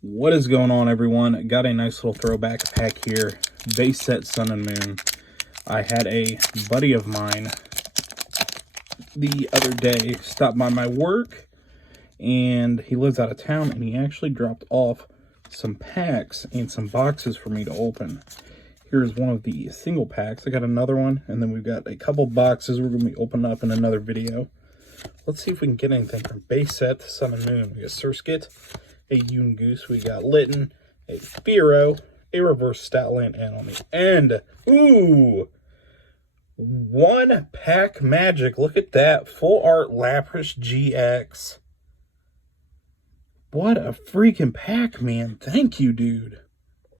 What is going on, everyone? Got a nice little throwback pack here. Base set Sun and Moon. I had a buddy of mine the other day stop by my work, and he lives out of town, and he actually dropped off some packs and some boxes for me to open. Here's one of the single packs. I got another one, and then we've got a couple boxes we're going to be opening up in another video. Let's see if we can get anything from base set Sun and Moon. We got Surskit, a Goose, we got Litten, a Fearow, a Reverse Statland, and on the end, ooh, one pack magic. Look at that. Full art Lapras GX. What a freaking pack, man. Thank you, dude.